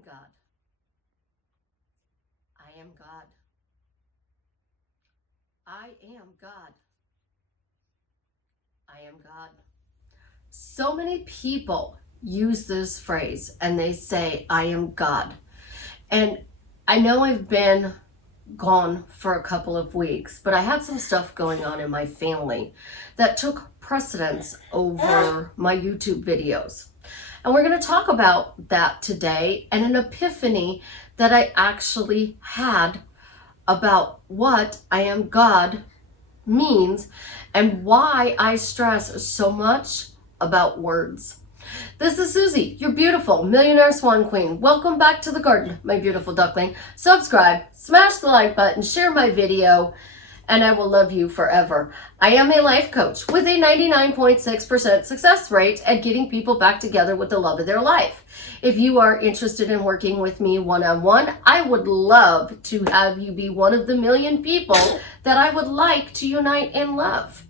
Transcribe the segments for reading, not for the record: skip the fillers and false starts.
am God. I am God. I am God. I am God. So many people use this phrase and they say, I am God. And I know I've been gone for a couple of weeks, but I had some stuff going on in my family that took precedence over my YouTube videos. And we're going to talk about that today and an epiphany that I actually had about what I am God means and why I stress so much about words. This is Susie, your beautiful millionaire swan queen. Welcome back to the garden, my beautiful duckling. Subscribe, smash the like button, share my video, and I will love you forever. I am a life coach with a 99.6% success rate at getting people back together with the love of their life. If you are interested in working with me one-on-one, I would love to have you be one of the million people that I would like to unite in love.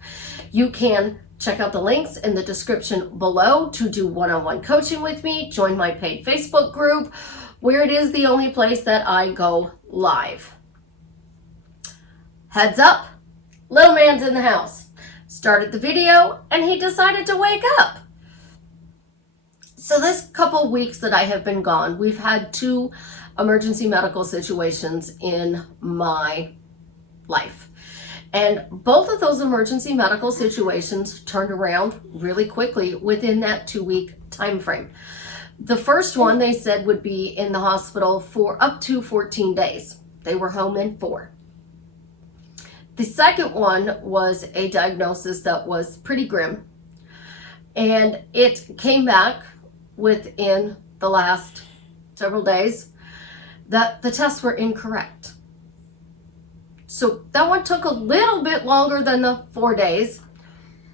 You can check out the links in the description below to do one-on-one coaching with me. Join my paid Facebook group, where it is the only place that I go live. Heads up, little man's in the house. Started the video and he decided to wake up. So this couple weeks that I have been gone, we've had 2 emergency medical situations in my life. And both of those emergency medical situations turned around really quickly within that 2-week time frame. The first one they said would be in the hospital for up to 14 days. They were home in 4. The second one was a diagnosis that was pretty grim, and it came back within the last several days that the tests were incorrect. So that one took a little bit longer than the 4 days,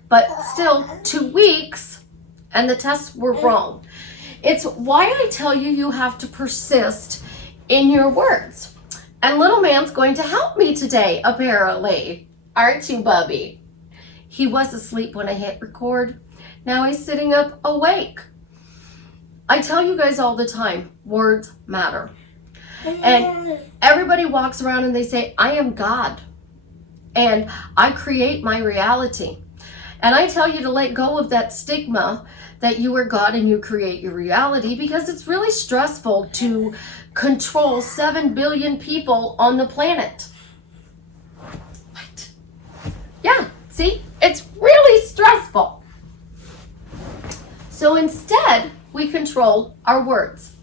but still 2 weeks, and the tests were wrong. It's why I tell you, you have to persist in your words. And little man's going to help me today, apparently. Aren't you, Bubby? He was asleep when I hit record. Now he's sitting up awake. I tell you guys all the time, words matter. And everybody walks around and they say, I am God. And I create my reality. And I tell you to let go of that stigma that you are God and you create your reality, because it's really stressful to control 7 billion people on the planet. What? Yeah, see? It's really stressful. So instead, we control our words.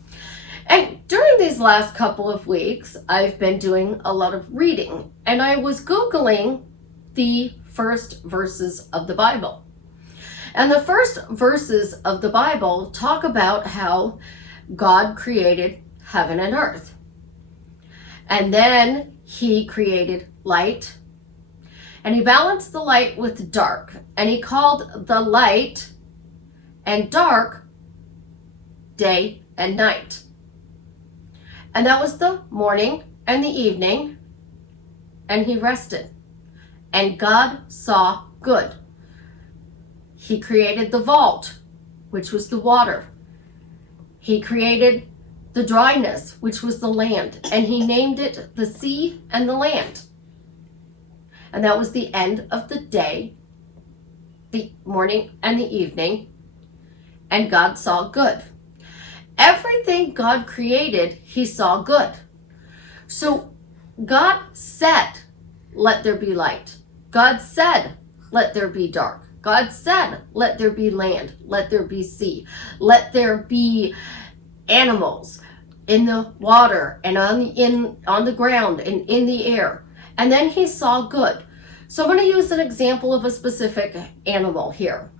And during these last couple of weeks, I've been doing a lot of reading, and I was Googling the first verses of the Bible. And the first verses of the Bible talk about how God created heaven and earth. And then he created light, and he balanced the light with dark, and he called the light and dark day and night. And that was the morning and the evening, and he rested. And God saw good. He created the vault, which was the water. He created the dryness, which was the land, and he named it the sea and the land. And that was the end of the day, the morning and the evening, and God saw good. Everything God created, he saw good. So God said, let there be light. God said, let there be dark. God said, let there be land, let there be sea, let there be animals in the water and on the ground and in the air. And then he saw good. So I'm going to use an example of a specific animal here.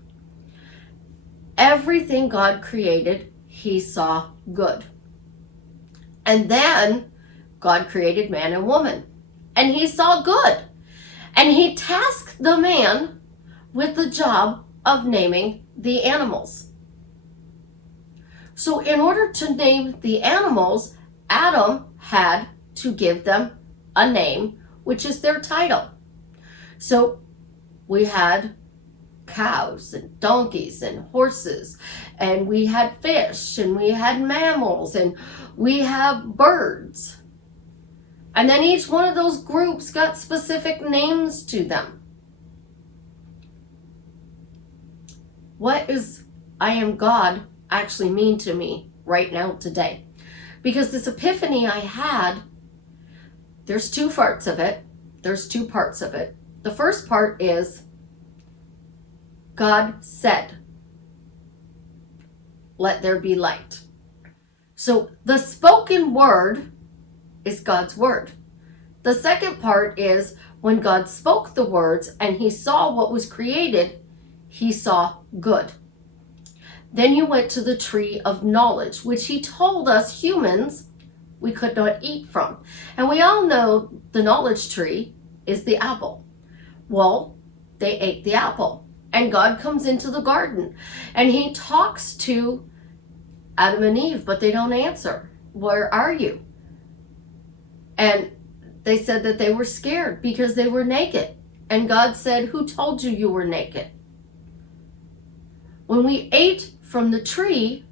Everything God created, he saw good. And then God created man and woman, and he saw good. And he tasked the man with the job of naming the animals. So in order to name the animals, Adam had to give them a name, which is their title. So we had cows and donkeys and horses, and we had fish, and we had mammals, and we have birds. And then each one of those groups got specific names to them. What does I am God actually mean to me right now today? Because this epiphany I had, there's two parts of it. The first part is God said, let there be light. So the spoken word is God's word. The second part is when God spoke the words and he saw what was created, he saw good. Then you went to the tree of knowledge, which he told us humans we could not eat from. And we all know the knowledge tree is the apple. Well, they ate the apple. And God comes into the garden and he talks to Adam and Eve, but they don't answer. Where are you? And they said that they were scared because they were naked. And God said, who told you you were naked? When we ate from the tree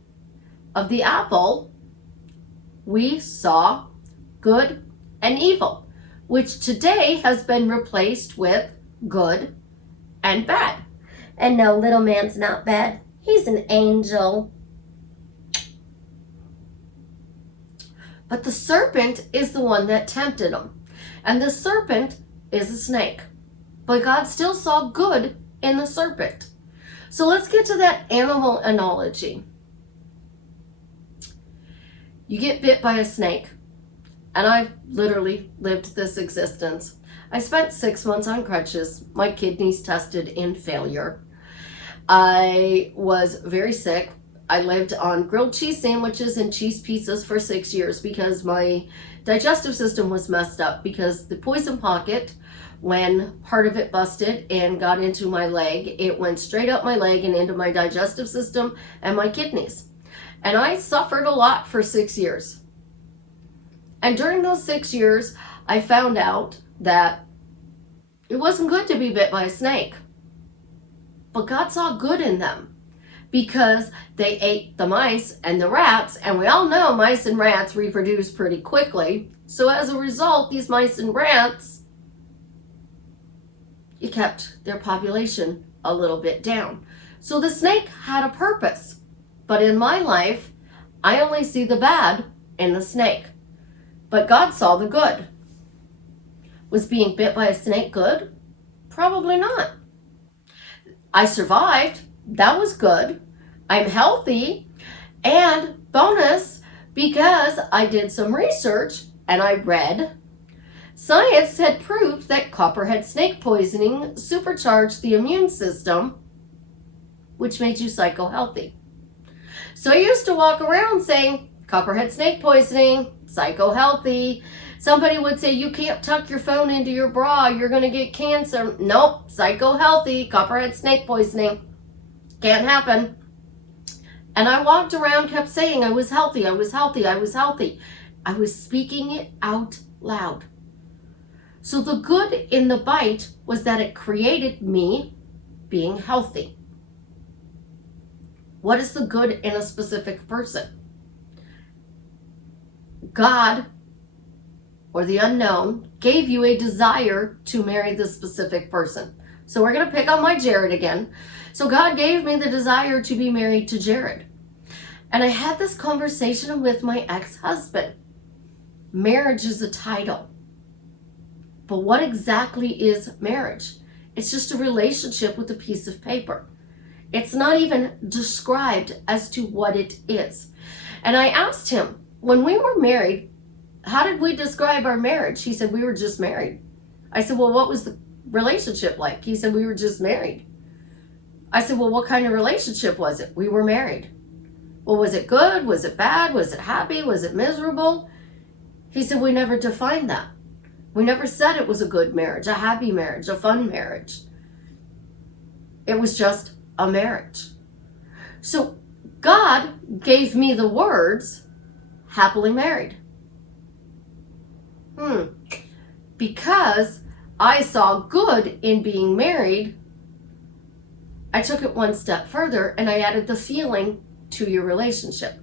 of the apple, we saw good and evil, which today has been replaced with good and bad. And no, little man's not bad. He's an angel. But the serpent is the one that tempted him. And the serpent is a snake. But God still saw good in the serpent. So let's get to that animal analogy. You get bit by a snake. And I've literally lived this existence. I spent 6 months on crutches. My kidneys tested in failure. I was very sick. I lived on grilled cheese sandwiches and cheese pizzas for 6 years because my digestive system was messed up because the poison pocket, when part of it busted and got into my leg, it went straight up my leg and into my digestive system and my kidneys. And I suffered a lot for 6 years. And during those 6 years, I found out that it wasn't good to be bit by a snake. But God saw good in them because they ate the mice and the rats, and we all know mice and rats reproduce pretty quickly. So as a result, these mice and rats, it kept their population a little bit down. So the snake had a purpose. But in my life, I only see the bad in the snake. But God saw the good. Was being bit by a snake good? Probably not. I survived. That was good. I'm healthy. And bonus, because I did some research and I read, science had proved that copperhead snake poisoning supercharged the immune system, which made you psycho-healthy. So I used to walk around saying, copperhead snake poisoning, psycho-healthy. Somebody would say, you can't tuck your phone into your bra, you're going to get cancer. Nope, psycho-healthy, copperhead snake poisoning. Can't happen. And I walked around, kept saying I was healthy, I was healthy, I was healthy. I was speaking it out loud. So the good in the bite was that it created me being healthy. What is the good in a specific person? God, or the unknown, gave you a desire to marry this specific person. So we're going to pick on my Jared again. So God gave me the desire to be married to Jared. And I had this conversation with my ex-husband. Marriage is a title. But what exactly is marriage? It's just a relationship with a piece of paper. It's not even described as to what it is. And I asked him, when we were married, how did we describe our marriage? He said, we were just married. I said, well, what was the relationship like? He said, we were just married. I said, well, what kind of relationship was it? We were married. Well, was it good? Was it bad? Was it happy? Was it miserable? He said, we never defined that. We never said it was a good marriage, a happy marriage, a fun marriage. It was just a marriage. So God gave me the words, happily married. Because I saw good in being married I took it one step further and I added the feeling to your relationship.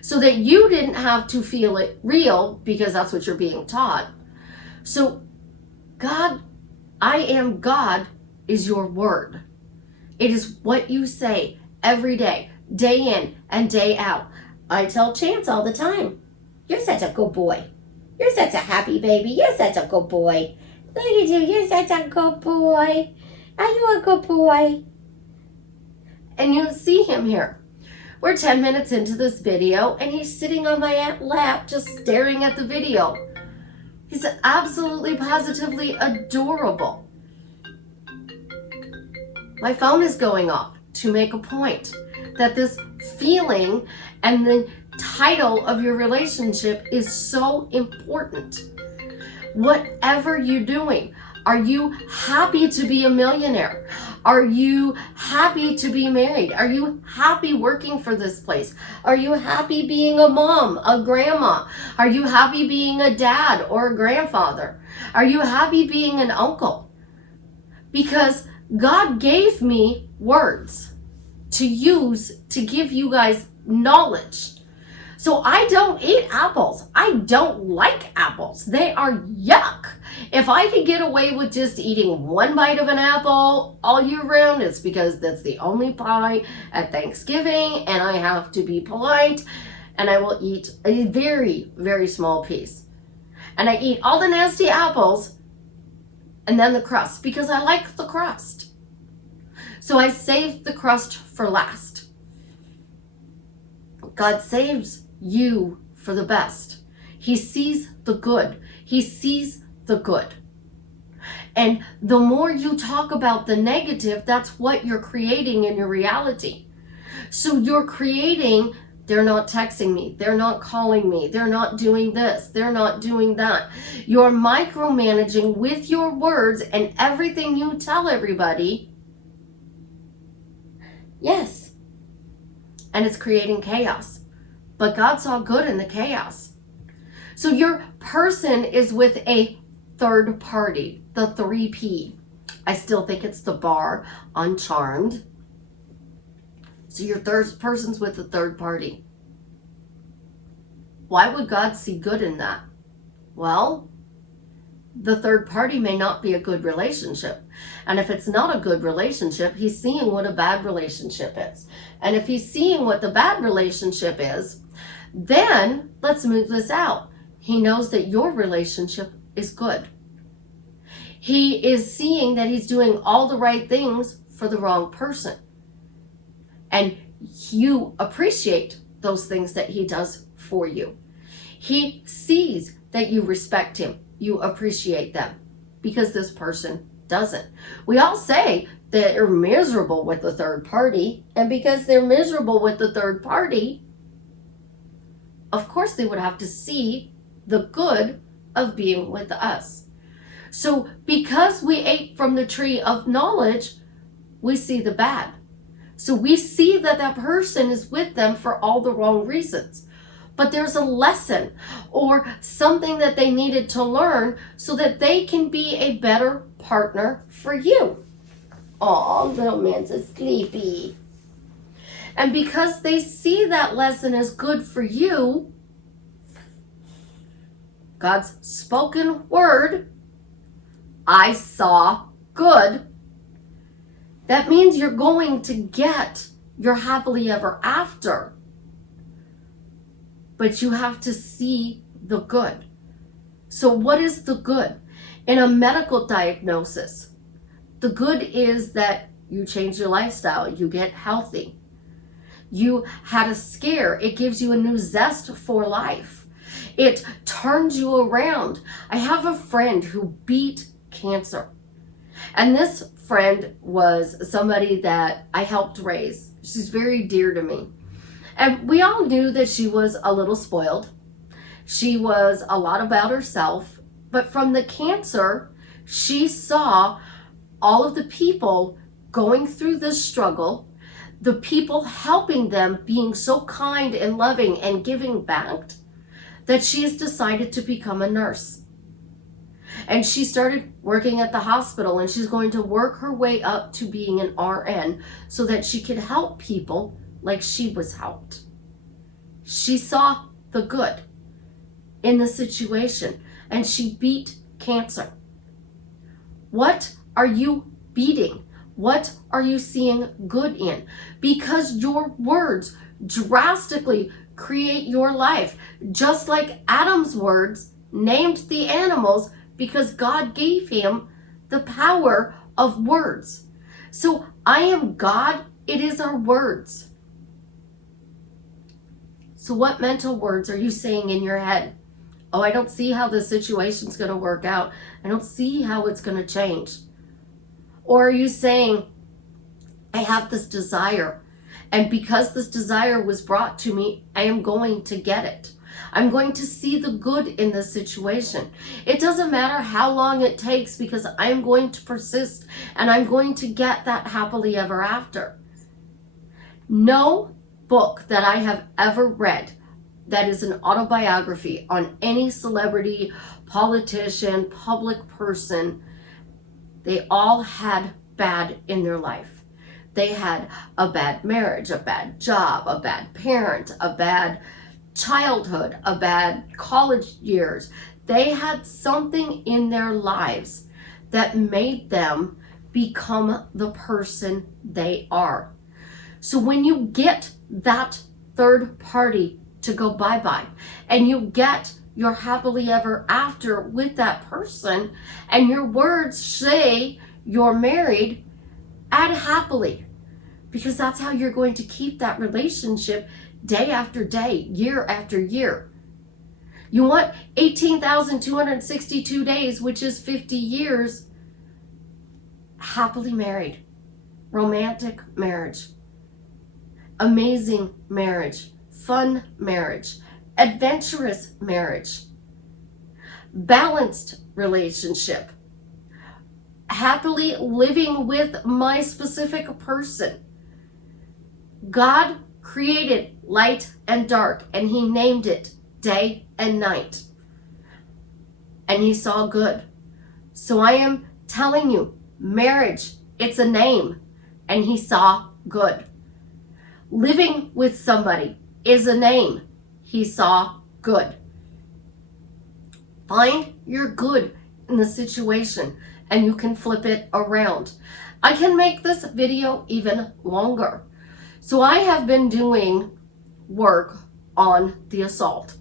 So that you didn't have to feel it real, because that's what you're being taught. So God, I am God is your word. It is what you say every day, day in and day out. I tell Chance all the time, you're such a good boy. You're such a happy baby. You're such a good boy. Look at you. You're such a good boy. Are you a good boy? And you see him here. We're 10 minutes into this video and he's sitting on my lap just staring at the video. He's absolutely positively adorable. My phone is going off to make a point that this feeling and the title of your relationship is so important. Whatever you're doing, are you happy to be a millionaire? Are you happy to be married? Are you happy working for this place? Are you happy being a mom, a grandma? Are you happy being a dad or a grandfather? Are you happy being an uncle? Because God gave me words to use to give you guys knowledge. So I don't eat apples. I don't like apples. They are yuck. If I could get away with just eating one bite of an apple all year round, it's because that's the only pie at Thanksgiving and I have to be polite and I will eat a very, very small piece. And I eat all the nasty apples and then the crust because I like the crust. So I saved the crust for last. God saves you for the best. He sees the good. He sees the good. And the more you talk about the negative, that's what you're creating in your reality. So you're creating, they're not texting me, they're not calling me, they're not doing this, they're not doing that. You're micromanaging with your words and everything you tell everybody. Yes. And it's creating chaos. But God saw good in the chaos. So your person is with a third party, the 3P. I still think it's the bar on Charmed. So your third person's with the third party. Why would God see good in that? Well, the third party may not be a good relationship. And if it's not a good relationship, he's seeing what a bad relationship is. And if he's seeing what the bad relationship is, then let's move this out. He knows that your relationship is good. He is seeing that he's doing all the right things for the wrong person. And you appreciate those things that he does for you. He sees that you respect him. You appreciate them because this person doesn't. We all say that they're miserable with the third party, and because they're miserable with the third party, of course they would have to see the good of being with us. So because we ate from the tree of knowledge, we see the bad. So we see that that person is with them for all the wrong reasons. But there's a lesson or something that they needed to learn so that they can be a better partner for you. Aw, little man's a sleepy. And because they see that lesson as good for you, God's spoken word, I saw good, that means you're going to get your happily ever after. But you have to see the good. So what is the good? In a medical diagnosis, the good is that you change your lifestyle, you get healthy. You had a scare, it gives you a new zest for life. It turns you around. I have a friend who beat cancer. And this friend was somebody that I helped raise. She's very dear to me. And we all knew that she was a little spoiled. She was a lot about herself. But from the cancer, she saw all of the people going through this struggle, the people helping them, being so kind and loving and giving back, that she has decided to become a nurse. And she started working at the hospital, and she's going to work her way up to being an RN so that she could help people like she was helped. She saw the good in the situation, and she beat cancer. What are you beating? What are you seeing good in? Because your words drastically create your life. Just like Adam's words named the animals because God gave him the power of words. So I am God, it is our words. So what mental words are you saying in your head? Oh, I don't see how this situation's going to work out. I don't see how it's going to change. Or are you saying, I have this desire, and because this desire was brought to me, I am going to get it. I'm going to see the good in this situation. It doesn't matter how long it takes, because I'm going to persist and I'm going to get that happily ever after. No book that I have ever read that is an autobiography on any celebrity, politician, public person, they all had bad in their life. They had a bad marriage, a bad job, a bad parent, a bad childhood, a bad college years. They had something in their lives that made them become the person they are. So when you get that third party to go bye-bye, and you get your happily ever after with that person, and your words say you're married, add happily, because that's how you're going to keep that relationship day after day, year after year. You want 18,262 days, which is 50 years, happily married, romantic marriage, amazing marriage, fun marriage, adventurous marriage, balanced relationship, happily living with my specific person. God created light and dark, and he named it day and night, and he saw good. So I am telling you, marriage, it's a name, and he saw good. Living with somebody is a name, he saw good. Find your good in the situation, and you can flip it around. I can make this video even longer. So I have been doing work on the assault,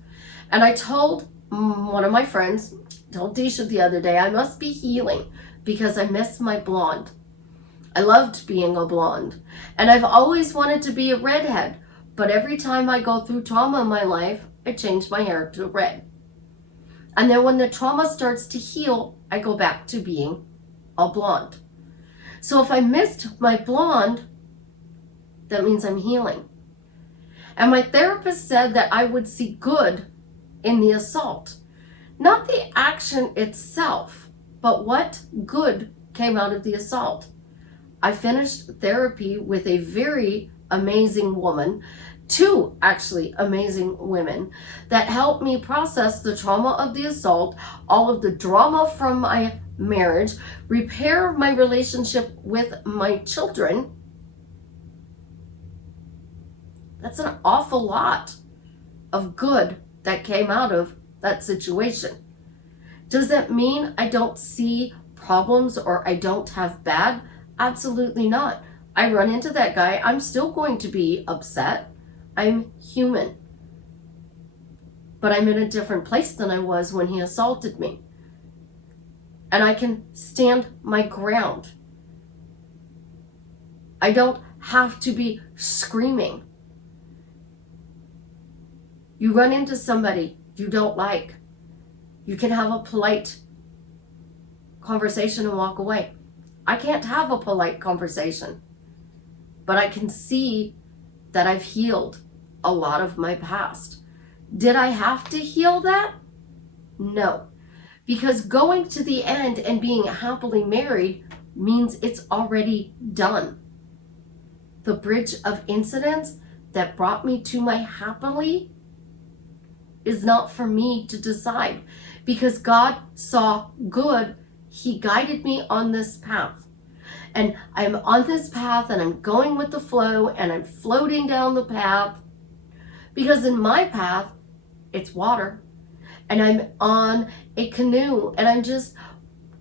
and I told one of my friends, told Disha the other day, I must be healing because I miss my blonde. I loved being a blonde, and I've always wanted to be a redhead, but every time I go through trauma in my life, I change my hair to red. And then when the trauma starts to heal, I go back to being a blonde. So if I missed my blonde, that means I'm healing. And my therapist said that I would see good in the assault. Not the action itself, but what good came out of the assault. I finished therapy with a very amazing woman, two actually amazing women, that helped me process the trauma of the assault, all of the drama from my marriage, repair my relationship with my children. That's an awful lot of good that came out of that situation. Does that mean I don't see problems or I don't have bad? Absolutely not. I run into that guy, I'm still going to be upset. I'm human. But I'm in a different place than I was when he assaulted me. And I can stand my ground. I don't have to be screaming. You run into somebody you don't like, you can have a polite conversation and walk away. I can't have a polite conversation, but I can see that I've healed a lot of my past. Did I have to heal that? No, because going to the end and being happily married means it's already done. The bridge of incidents that brought me to my happily is not for me to decide, because God saw good. He guided me on this path. And I'm on this path and I'm going with the flow and I'm floating down the path, because in my path, it's water. And I'm on a canoe and I'm just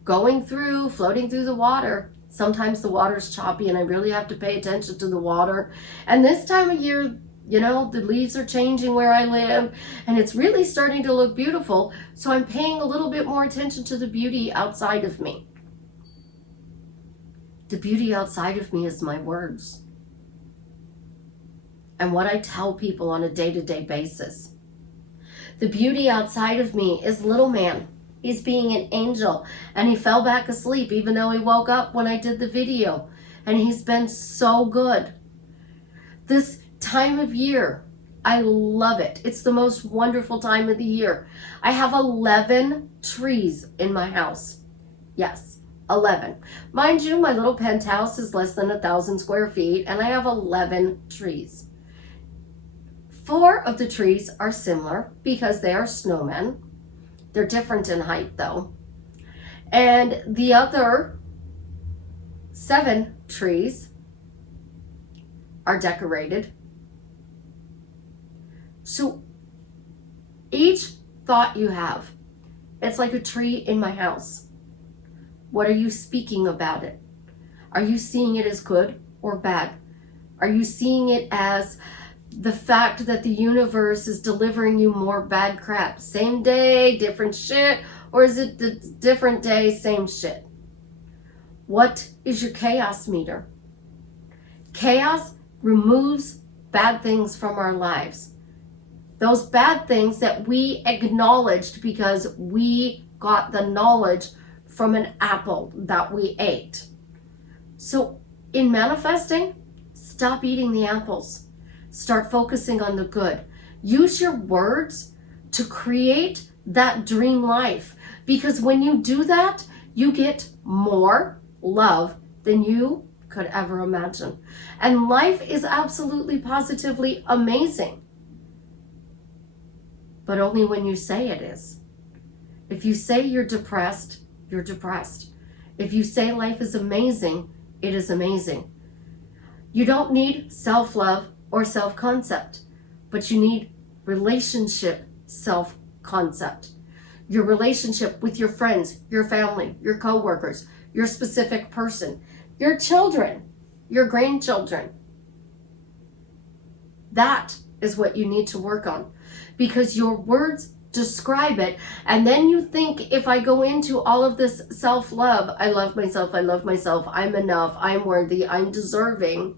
going through, floating through the water. Sometimes the water's choppy and I really have to pay attention to the water. And this time of year, you know, the leaves are changing where I live and it's really starting to look beautiful. So I'm paying a little bit more attention to the beauty outside of me. The beauty outside of me is my words and what I tell people on a day-to-day basis. The beauty outside of me is little man. He's being an angel and he fell back asleep even though he woke up when I did the video, and he's been so good. This time of year, I love it. It's the most wonderful time of the year. I have 11 trees in my house. Yes, 11. Mind you, my little penthouse is less than 1,000 square feet and I have 11 trees. 4 of the trees are similar because they are snowmen. They're different in height though. And the other 7 trees are decorated. So each thought you have, it's like a tree in my house. What are you speaking about it? Are you seeing it as good or bad? Are you seeing it as the fact that the universe is delivering you more bad crap? Same day, different shit? Or is it the different day, same shit? What is your chaos meter? Chaos removes bad things from our lives. Those bad things that we acknowledged because we got the knowledge from an apple that we ate. So in manifesting, stop eating the apples. Start focusing on the good. Use your words to create that dream life, because when you do that, you get more love than you could ever imagine. And life is absolutely positively amazing. But only when you say it is. If you say you're depressed, you're depressed. If you say life is amazing, it is amazing. You don't need self-love or self-concept, but you need relationship self-concept. Your relationship with your friends, your family, your coworkers, your specific person, your children, your grandchildren. That is what you need to work on, because your words describe it. And then you think, if I go into all of this self-love, I love myself, I'm enough, I'm worthy, I'm deserving,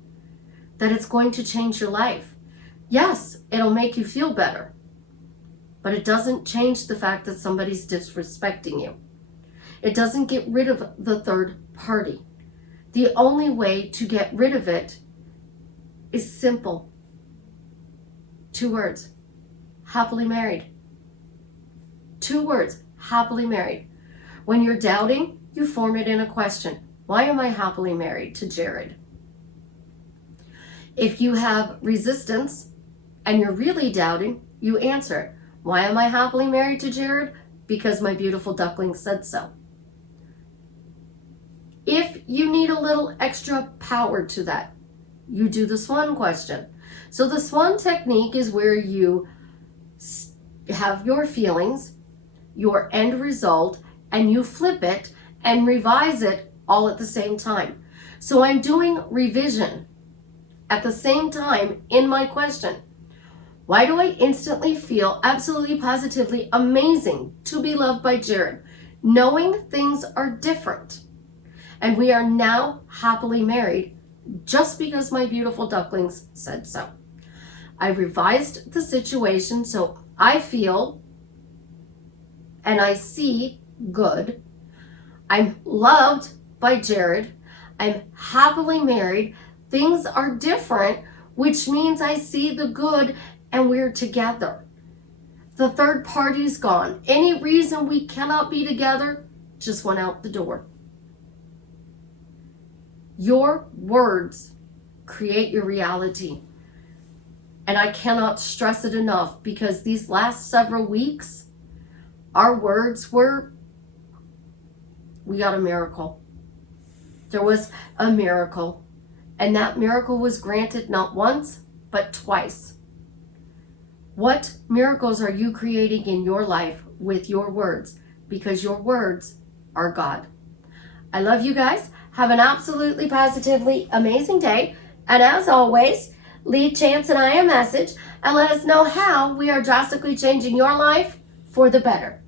that it's going to change your life. Yes, it'll make you feel better, but it doesn't change the fact that somebody's disrespecting you. It doesn't get rid of the third party. The only way to get rid of it is simple. 2 words: happily married. 2 words: happily married. When you're doubting, you form it in a question. Why am I happily married to Jared? If you have resistance and you're really doubting, you answer it. Why am I happily married to Jared? Because my beautiful duckling said so. If you need a little extra power to that, you do the swan question. So the swan technique is where you have your feelings, your end result, and you flip it and revise it all at the same time. So I'm doing revision at the same time in my question. Why do I instantly feel absolutely positively amazing to be loved by Jared, knowing things are different? And we are now happily married just because my beautiful ducklings said so. I revised the situation so I feel and I see good. I'm loved by Jared. I'm happily married. Things are different, which means I see the good and we're together. The third party's gone. Any reason we cannot be together just went out the door. Your words create your reality. And I cannot stress it enough, because these last several weeks, our words were, we got a miracle. There was a miracle. And that miracle was granted not once, but twice. What miracles are you creating in your life with your words? Because your words are God. I love you guys. Have an absolutely positively amazing day. And as always, leave Chance and I a message and let us know how we are drastically changing your life for the better.